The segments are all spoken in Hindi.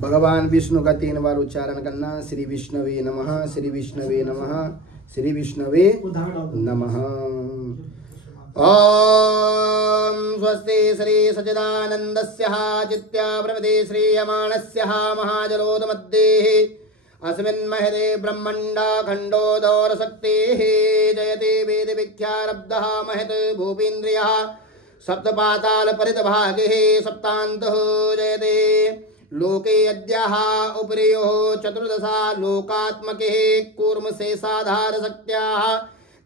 भगवान विष्णु का 3 बार उच्चारण करना। श्री विष्णवे नमः, श्री विष्णवे नमः, श्री विष्णवे नमः। ओम स्वस्ति श्री सच्चिदानन्दस्य चित्त्या प्रभृति श्रीयमाणस्य महाजलोदमध्ये अस्मिन् महते ब्रह्मण्डाखण्डोदौरशक्तिः जयते वेदविख्यारब्धः महत् भूपेन्द्रियः सप्तपातालपरितभागे सप्तान्तः जयते लोके अद्याः उपरियोः चतुर्दशा लोकात्मके कूर्मशेषाधारशक्त्याः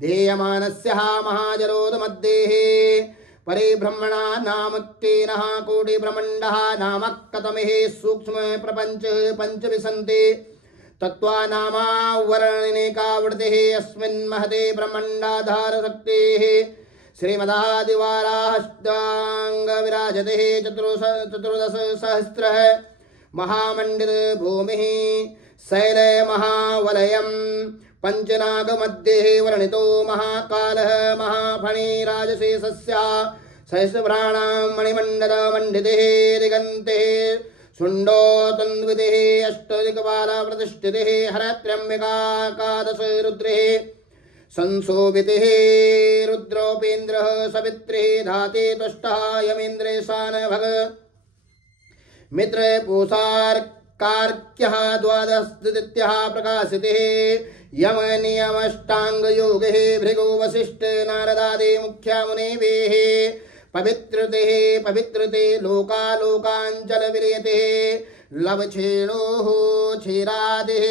ध्येयमानस्य महाजलोदमध्येः परिब्रह्मणा नामकेनः कोटिब्रह्मण्डः नामकतमेः सूक्ष्मप्रपञ्चः पञ्चविंशति तत्त्वानामावरणेकावृत्तिः अस्मिन् महते ब्रह्मण्डाधारशक्तेः श्रीमदादिवाराष्टांग विराजते चतुर्दशसहस्रः महामंडिल भूमिः शैल महावलयम् पंचनागमध्ये वर्णितो महाकालः महाफणी राजशेषस्य सहस्रप्राणां मणिमण्डलमण्डिते दिगन्ते शुण्डो तन्वितिः अष्टदिक्पाला प्रतिष्ठितिः हरत्र्यम्बिकादश रुद्रिः संशोभितिः रुद्रोपेन्द्रः सवित्रिः धाते तुष्टः यमेन्द्रेशान भग मित्रपूषार्कार्क्यः द्वादशदित्यः प्रकाशितिः यम नियमष्टाङ्गयोगः भृगो वसिष्ठ नारदादि मुख्यमुनेवेः पवित्रते पवित्रते लोकालोकाञ्चलविरयते लवक्षेणोः क्षीरादिः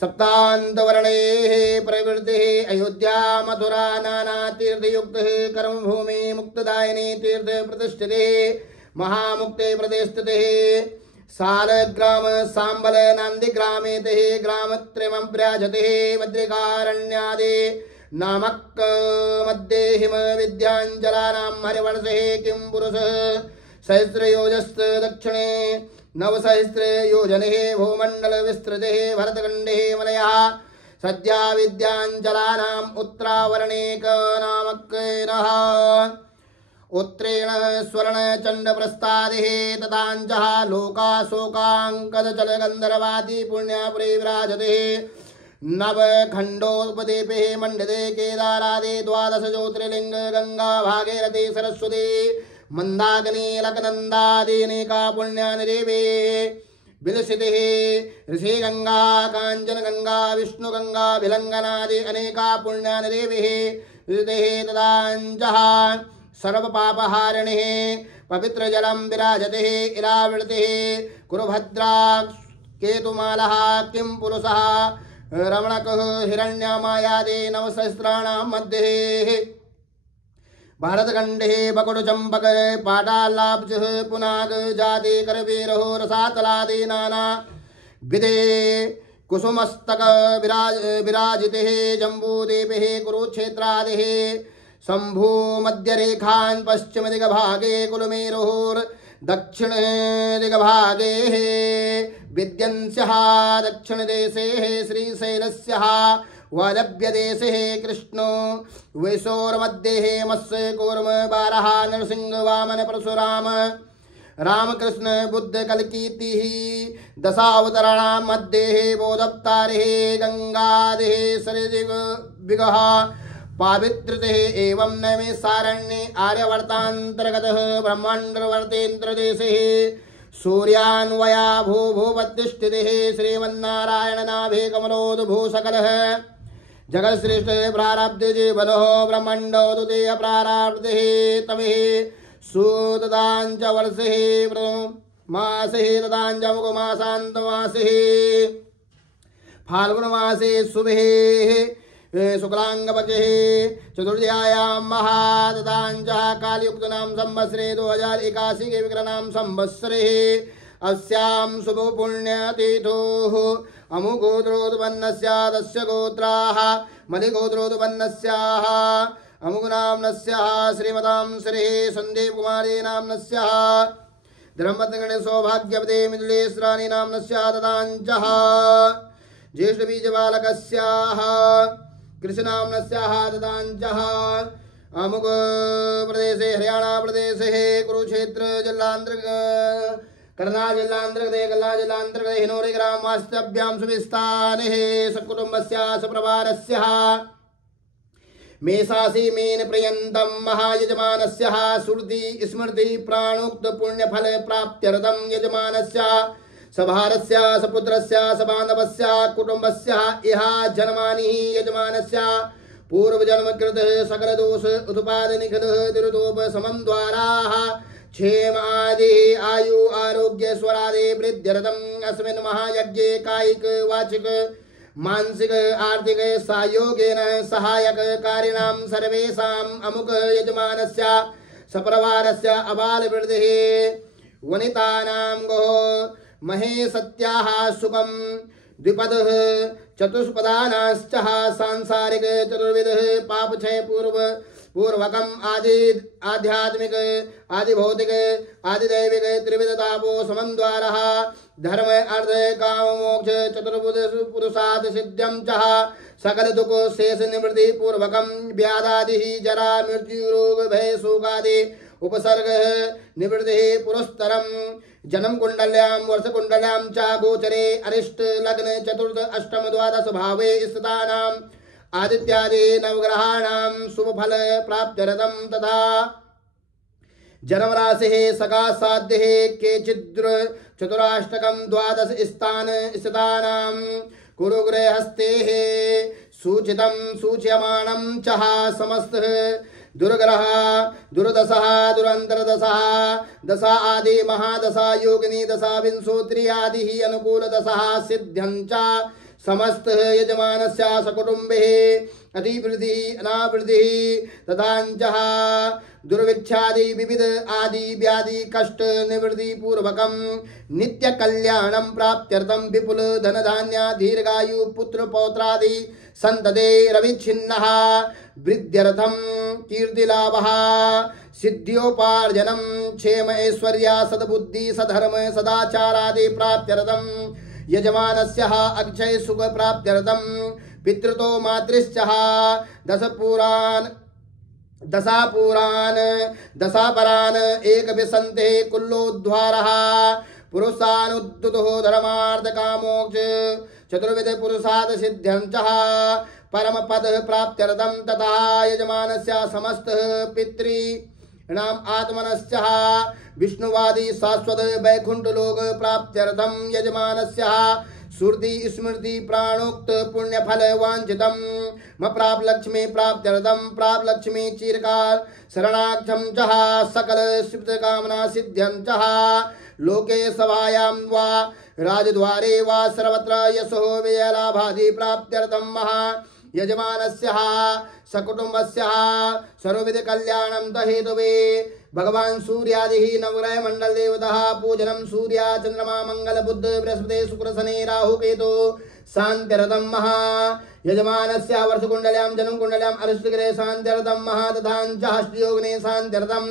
सप्तान्तवर्णेः प्रवृत्तिः अयोध्या मथुरा नानातीर्थयुक्तः कर्मभूमि मुक्तदायिनी तीर्थप्रतिष्ठितिः महामुक्ते प्रदेशस्थितिः सालग्राम सांबल नान्दिग्रामेतिः ग्रामत्रयं व्याजतिः वज्रिकारण्यादि नामक मध्ये हिम विद्यांजलानां हरिवर्षे किं पुरुषः सहस्रयोजस्त दक्षिणे नवसहस्र योजने भूमंडल विस्तृते भरतखंडे मलयः सद्या विद्यांजलानाम् उत्तरावरणेक नामकेनः उत्तरेण स्वर्णचण्डप्रस्तादिः तथाञ्चः लोकाशोकाङ्कदचलगन्धर्वादि पुण्यापुरे विराजते नवखण्डोपदीपे मण्डिते केदारादि द्वादश ज्योतिर्लिङ्ग गंगा भागीरथी सरस्वती मंदाकिनी लकनंदादीनेका पुण्यानि देवे विलसितिः ऋषिगंगा कांचनगंगा विष्णुगंगा विलंगनादि अनेका पुण्यानि देवीः विलसितिः तदाञ्चः सर्वपापहारिणिः पवित्रजलं विराजते इलावृतिः कुरुभद्रा केतुमालः किं पुरुषः रमणकः हिरण्यमायादि नवसहस्राणां मध्ये भारतखंडे बकुड़चंपक पाटालाब्जः पुनाग जाति करवीरहो रसातलादि नाना विदे कुसुमस्तक विराजिते जम्बूद्वीपे कुरुक्षेत्रादिः शंभु मध्यरेखान् पश्चिम दिग्भागे कुलमेरोर् दक्षिण दिग्भागे विद्यन्स्यः दक्षिणदेशे श्रीशैलस्यः वालभ्यदेशे कृष्णो वैशोरमध्ये मत्स्य कूर्म बारः नरसिंह वामन परशुराम रामकृष्ण बुद्ध कल्कीतिः दशावतराणां मध्ये बोधवतारिः गंगादिः सरदिग्विगः पावित्रते एवं नमे सारण्ये आर्यवर्तान्तर्गतः ब्रह्माण्डवर्तेन्द्रदेशे सूर्यान्वया भूभुवतिष्ठितिः श्रीमन्नारायणनाभे कमलोद्भूषकलः जगत्श्रेष्ठ प्रारब्ध जीवनो ब्रह्मण्डोदुदेय प्रारब्धिः तमिः सुतदाञ्च वर्षिः मासिः तदाञ्च मुखमासान्तमासिः फाल्गुनमासे शुभे शुक्लांगपक्षे चतुर्थ्यायां महादताञ्चः कालयुक्तनां संवत्सरे 2081 के विक्रनां संवत्सरे अस्यां शुभपुण्यतिथोः अमुगोत्रोत्पन्नस्य तस्य गोत्राः मलिगोत्रोत्पन्नस्याः अमुगनाम्नस्याः श्रीमतां श्री सन्दीपकुमारी नाम्नस्याः धर्मपत्नी सौभाग्यवते मिथिलेश्वराणि नाम्नस्या ददाञ्चः ज्येष्ठबीजबालकस्याः कृष्णनाम्नस्याः ददाञ्चः अमुक प्रदेशे हरियाणा प्रदेशे कुरुक्षेत्र जिल्लान्तर्गत कर्नाल जिल्लान्तर्गते कल्ला जिल्लान्तर्गते हिनोरी ग्राम वास्तव्यां सुविस्थाने सकुटुम्बस्य सुप्रभारस्य मेषासि मीन पर्यन्तं महायजमानस्य सुरति स्मृति प्राणोक्त पुण्यफल प्राप्त्यर्थं यजमानस्य सभारस्य सपुत्रस्य सबान्धवस्य कुटुम्बस्य इह जन्मानि यजमानस्य पूर्वजन्मकृत सकल दोष उत्पादनिखिल दुर्दोपशमं द्वाराः क्षेम आदि आयु आरोग्य स्वरादि वृद्ध्यर्थम् अस्मिन् महायज्ञे कायिक वाचिक मानसिक आर्थिक सहयोगेन सहायक कारिणां सर्वेषाम् अमुक यजमानस्य सपरिवारस्य अबाल वृद्धिः वनितानां गोः महेशत्याः सुखं द्विपदः चतुष्पदानाश्च सांसारिक चतुर्विधः पापक्षय पूर्वकम् आध्यात्मिक आदिभौतिक आदिदैविक त्रिविध तापो समं द्वारः धर्म अर्थ काम मोक्ष चतुर्भुज पुरुषार्थ सिद्ध्यं च सकल दुख शेष निवृत्ति पूर्वकं व्याधादि जरा मृत्यु रोग भय शोकादि उपसर्ग निवृत्ति पुरस्तरं जन्म कुंडल्यां वर्ष कुंडल्यां च गोचरे अरिष्ट लग्न चतुर्थ अष्टम द्वादश भावे स्थितानां आदित्यादि नवग्रहाणां शुभ फल प्राप्त्यर्थं तथा जन्मराशिः सका साध्यः केचिद्र चतुराष्टकं द्वादश स्थान स्थितानां कुरुगृहस्थेः सूचितं सूच्यमानं च समस्त दुर्ग्रह दुर्दशः दुरन्तरदशः दशा आदि महादशा योगिनी दशा विंशोत्रि आदि अनुकूल दशः सिद्ध्यञ्च समस्त यजमानस्य सकुटुम्बे अतिवृद्धि अनावृद्धि तथाञ्चः दुर्भिक्षादि विविध आदि व्याधि कष्ट निवृत्ति पूर्वकं नित्य कल्याणं प्राप्त्यर्थं विपुल धन धान्य दीर्घायु पुत्र पौत्रादि संतते रविच्छिन्नः वृद्ध्यर्थं कीर्तिलाभः सिद्ध्योपार्जनं क्षेम ऐश्वर्य सद्बुद्धि सधर्म सदाचारादि प्राप्त्यर्थं यजमानस्य अक्षय सुख प्राप्त्यर्थं पितृतो मातृश्च दशापरान् एकविंशते कुल्लोद्वारः पुरुषानुद्युतो धर्मार्थ कामोक्ष चतुर्विध पुरुषार्थ सिद्ध्यञ्च परम पद प्राप्त्यर्थं तथा यजमानस्य समस्त पितॄणाम् आत्मनश्च विष्णुवादी शाश्वत वैकुंठ लोक प्राप्त्यर्थं यजमानस्य सुरति स्मृति प्राणोक्त पुण्यफल वांछितं प्राप्त लक्ष्मी प्राप्त्यर्थं प्राप्त लक्ष्मी चिरकाल शरणार्थं च सकल सिद्ध कामना सिद्ध्यं च लोके सभायां वा राजद्वारे वा सर्वत्र यशो विजयलाभादि प्राप्त्यर्थं महा यजमानस्य सकुटुम्बस्य सर्वविध कल्याणं हेतवे भगवान सूर्यादि नवग्रह मंडल देवता पूजनम सूर्य चंद्रमा मंगल बुध बृहस्पति शुक्र शनि राहु केतु शांत्यर्थं महा यजमानस्य वर्षकुंडल्यां जन्मकुंडल्यां अरिष्टग्रहे शांत्यर्थं महा तथाञ्च हस्तयोगने शांत्यर्थं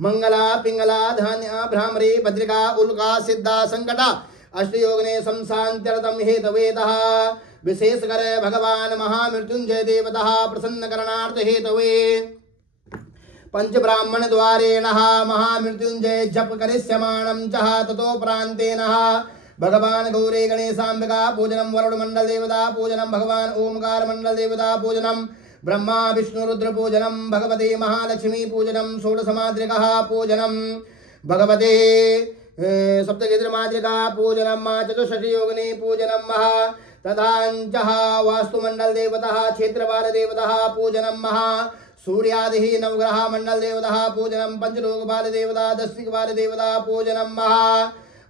मंगला पिंगला धान्य भ्रामरी भद्रिका उल्का सिद्धा संकटा अष्टयोगने संशांत्यर्थं हेतवेतः विशेषकर भगवान महामृत्युंजय देवता प्रसन्न करणार्थ हेतवे पंच ब्राह्मण द्वारेण महामृत्युंजय जप करिष्यमाणं च ततो प्रान्तेन भगवान गौरी गणेशाम्बिका पूजनम वरुण मंडल देवता पूजनम भगवान ओमकार मंडल देवता पूजनम ब्रह्मा विष्णु रुद्र पूजनम भगवते महालक्ष्मी पूजनम षोडशमाद्रिका पूजनम भगवते सप्तगिरिमाद्रिका पूजनम चतुष्षष्टि योगिनी पूजनम महा तथाञ्च वास्तुमंडल देवता क्षेत्रपाल देवता पूजनम महा सूर्यादि नवग्रह मंडल देवता पूजनम पंचलोकपाल देवता दस्तिकपाल देवता पूजनम महा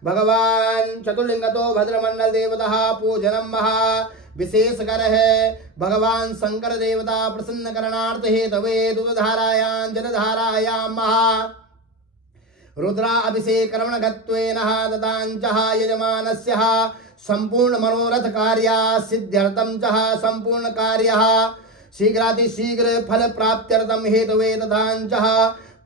भगवान चतुर्लिंगतो भद्रमंडल देवता पूजनम महा विशेषकर है भगवान शंकर देवता प्रसन्न करणार्थ हेतवे दूधधारायां जलधारायां महा रुद्रा अभिषेक कर्मणगत्वेन तथाञ्च यजमानस्य संपूर्ण मनोरथ कार्य सिद्ध्यर्थं च संपूर्ण कार्य शीघ्रातिशीघ्र फल प्राप्त्यर्थं हेतवे तथाञ्च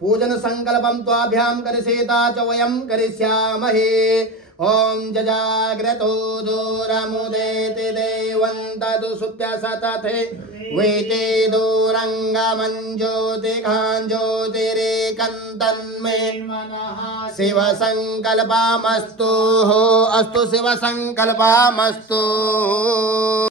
पूजन संकल्पं त्वाभ्यां करिष्येता च वयं करिष्यामहे। ओम जजाग्रतो दूरमुदेति देवन्तु सुप्यसतथे वेते दूरङ्गमञ्ज्योतिघां ज्योतिरेकन्तन्मे शिव संकल्पमस्तु। अस्तु शिव संकल्पमस्तु।